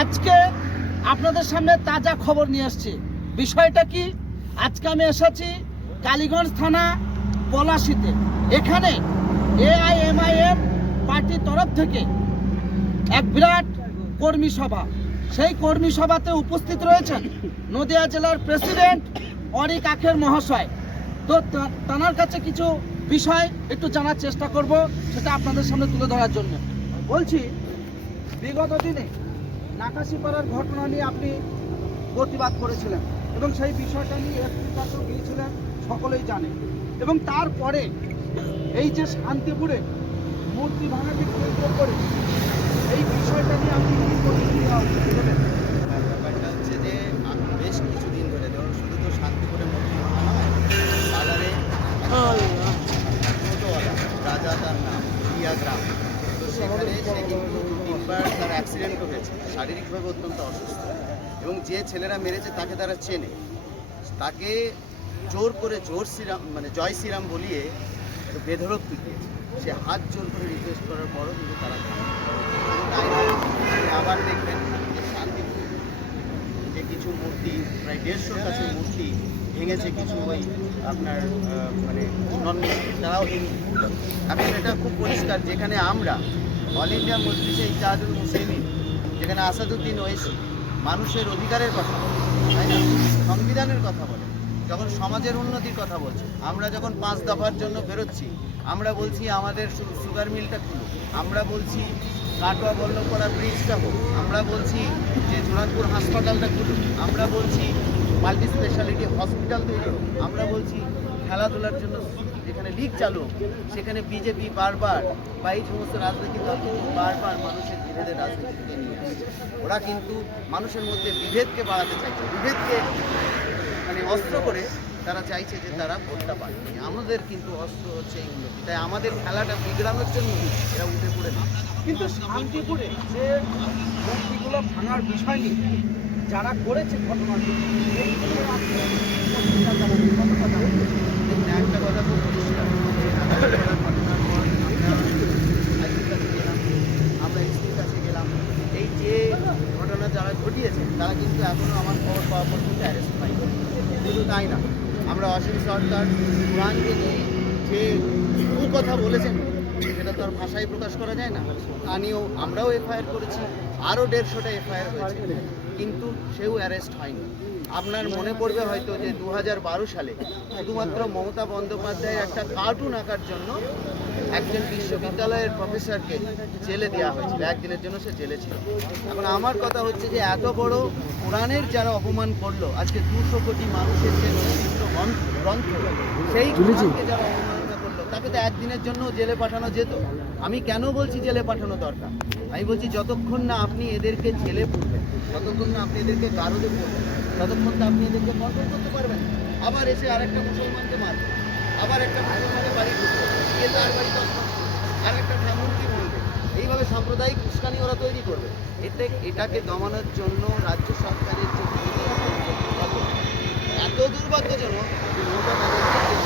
আজকে আপনাদের সামনে তাজা খবর নিয়ে আসছি। বিষয়টা কি, আজকে আমি এসেছি কালীগঞ্জ থানা পলাশীতে। এখানে এআইএমআইএম পার্টির তরফ থেকে এক বিরাট কর্মী সভা, সেই কর্মী সভাতে উপস্থিত রয়েছেন নদিয়া জেলার প্রেসিডেন্ট অরিক আখের মহাশয়। তো তার কাছে কিছু বিষয় একটু জানার চেষ্টা করব, সেটা আপনাদের সামনে তুলে ধরার জন্য। বলছি, বিগত দিনে নাকাশিপাড়ার ঘটনা নিয়ে আপনি প্রতিবাদ করেছিলেন এবং সেই বিষয়টা নিয়ে এসপির কাছেও গিয়েছিলেন, সকলেই জানে। এবং তারপরে এই যে শান্তিপুরে মূর্তি ভাঙাকে কেন্দ্র করে এই বিষয়টা নিয়ে আপনি কি প্রতিক্রিয়া দেবেন? ব্যাপারটা হচ্ছে যে বেশ কিছুদিন ধরে, ধরুন শুধু তো শান্তিপুরে মূর্তি ভাঙা নয়, বাজারে ছোটোওয়ালা রাজা, তার নাম রিয়া গ্রাম, তো সেখানে সে কিন্তু তিনবার তার অ্যাক্সিডেন্টও হয়েছে, শারীরিকভাবে অত্যন্ত অসুস্থ, এবং যে ছেলেরা মেরেছে তাকে তারা চেনে, তাকে জোর করে জয় শ্রীরাম বলিয়ে বেধড়ক পিটিয়েছে। সে হাত জোর করে রিকোয়েস্ট করার পরও কিন্তু তারা তাই আবার দেখবেন যে শান্তিপুর যে কিছু মূর্তি, প্রায় 150 কাছে মূর্তি ভেঙেছে কিছু ওই আপনার নন মুসলিম, তারাও ভেঙে। এখন এটা খুব পরিষ্কার, যেখানে আমরা অল ইন্ডিয়া মজলিসে ইত্তেহাদুল মুসলিমিন, যেখানে আসাদুদ্দিন ওয়েসি মানুষের অধিকারের কথা বলে, তাই না, সংবিধানের কথা বলে, যখন সমাজের উন্নতির কথা বলছে, আমরা যখন 5 দফার জন্য বেরোচ্ছি, আমরা বলছি আমাদের সুগার মিলটা খুলুক, আমরা বলছি কাটোয়া বল্লভপাড়া ব্রিজটা হোক, আমরা বলছি যে জোরানপুর হাসপাতালটা খুলুক, আমরা বলছি মাল্টি স্পেশালিটি হসপিটাল তৈরি হোক, আমরা বলছি খেলাধুলার জন্য যেখানে লিগ চালু হোক, সেখানে বিজেপি বারবার বা এই সমস্ত রাজনৈতিক দল কিন্তু বারবার মানুষের বিভেদের রাজনীতিকে নিয়ে আসছে। ওরা কিন্তু মানুষের মধ্যে বিভেদকে বাড়াতে চাইছে, বিভেদকে অস্ত্র করে তারা চাইছে যে তারা ভোটটা পায়। আমাদের কিন্তু অস্ত্র হচ্ছে এইগুলো, তাই আমাদের খেলাটা বিগড়ানোর জন্য এরা উঠে পড়ে না। কিন্তু শান্তিপুরে যে মূর্তিগুলো ভাঙার বিষয় নিয়ে যারা করেছে ঘটনাটি, একটা কথা খুব পরিষ্কার, ঘটনার পর আমরা এসপির কাছে গেলাম, এই যে ঘটনা যারা ঘটিয়েছে তারা কিন্তু এখনও আমার খবর পাওয়া পর্যন্ত অ্যারেস্ট পাইনি। শুধু তাই না, আমরা অসীম সরকার কোরআনকে নিয়ে যে কথা বলেছেন সেটা তো আর ভাষায় প্রকাশ করা যায় না, তা নিয়েও আমরাও এফআইআর করেছি, আরও 150টা এফআইআর হয়েছে, কিন্তু সেও অ্যারেস্ট হয়নি। আপনার মনে পড়বে হয়তো যে 2012 সালে শুধুমাত্র মমতা বন্দ্যোপাধ্যায়ের একটা কার্টুন আঁকার জন্য একজন বিশ্ববিদ্যালয়ের প্রফেসরকে জেলে দেওয়া হয়েছিল, একদিনের জন্য সে জেলে ছিল। এখন আমার কথা হচ্ছে যে এত বড় কোরআনের যারা অপমান করলো, আজকে 200 কোটি মানুষের যে রচিত গ্রন্থ, সেই কোরআনকে যারা অবমাননা করলো, তাকে তো একদিনের জন্য জেলে পাঠানো যেত। আমি কেন বলছি জেলে পাঠানো দরকার, আমি বলছি যতক্ষণ না আপনি এদেরকে জেলে পড়বেন, যতক্ষণ না আপনি এদেরকে গারদে পড়বেন, ততক্ষণ তো আপনি এদেরকে কন্ট্রোল করতে পারবেন। আবার এসে আরেকটা মুসলমানকে মারবে, আবার একটা মুসলমানের বাড়ি ঢুকবে, গিয়ে তার বাড়ি আর একটা ঠাকুরকে বলবে, এইভাবে সাম্প্রদায়িক উস্কানি ওরা তৈরি করবে। এটাকে দমানোর জন্য রাজ্য সরকারের যে এত দুর্ভাগ্যজনক